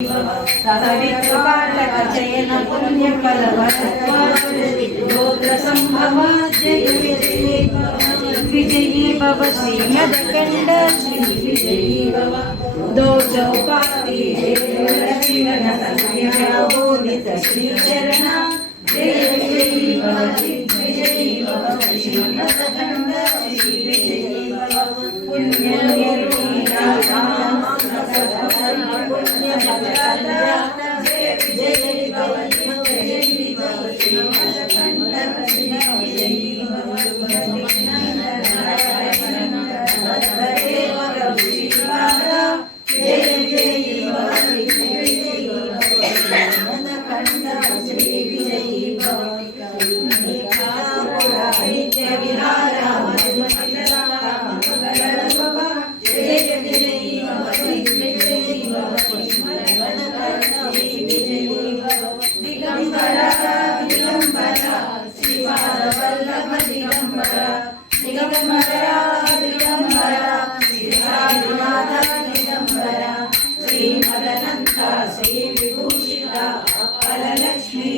सवितृपाठक चयन पुण्य फल गोत्र संभव विजयी भव श्रीमदखंड श्री विजयी भव दोष उपाधि जीवन बोधित श्री चरण विजयी भव श्रीमदखंड श्री विजयी भव पुण्य श्री विभूषिता फललक्ष्मी